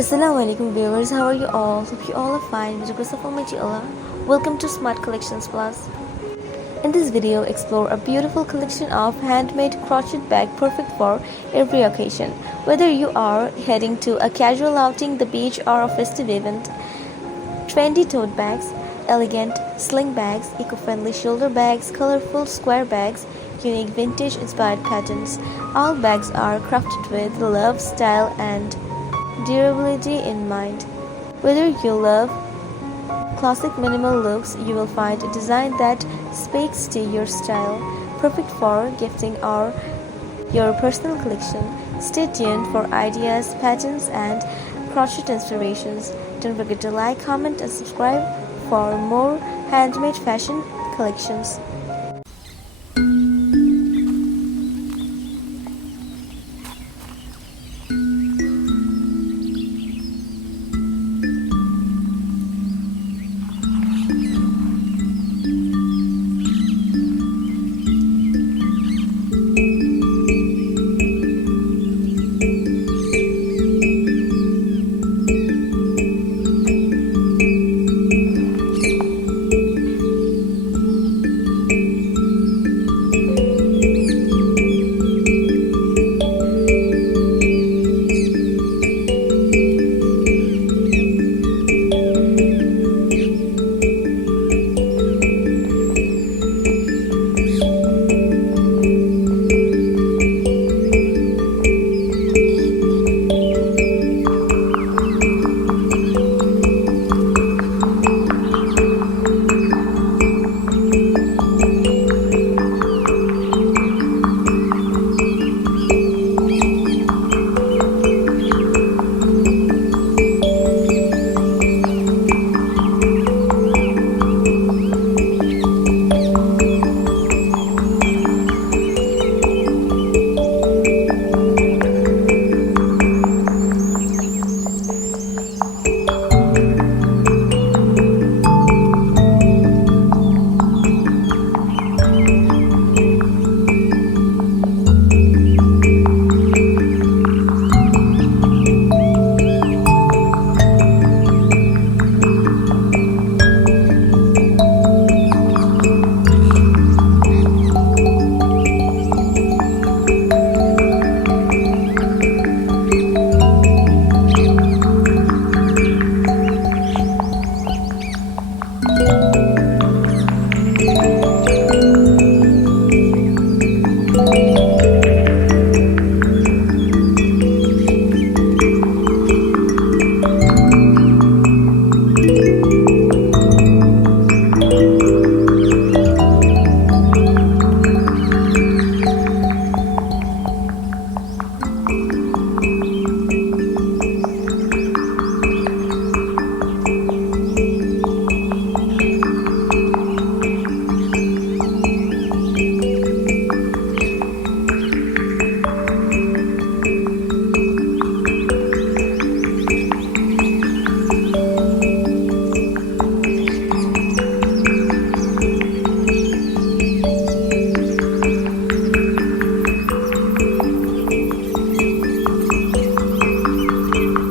Assalamualaikum viewers, how are you all? Hope you all are fine with the grace of Almighty Allah. Welcome to Smart Collections Plus. In this video, explore a beautiful collection of handmade crochet bag perfect for every occasion. Whether you are heading to a casual outing, the beach, or a festive event, trendy tote bags, elegant sling bags, eco-friendly shoulder bags, colorful square bags, unique vintage-inspired patterns. All bags are crafted with love, style, and durability in mind. Whether you love classic minimal looks, you will find a design that speaks to your style, perfect for gifting or your personal collection. Stay tuned for ideas, patterns, and crochet inspirations. Don't forget to like, comment, and subscribe for more handmade fashion collections.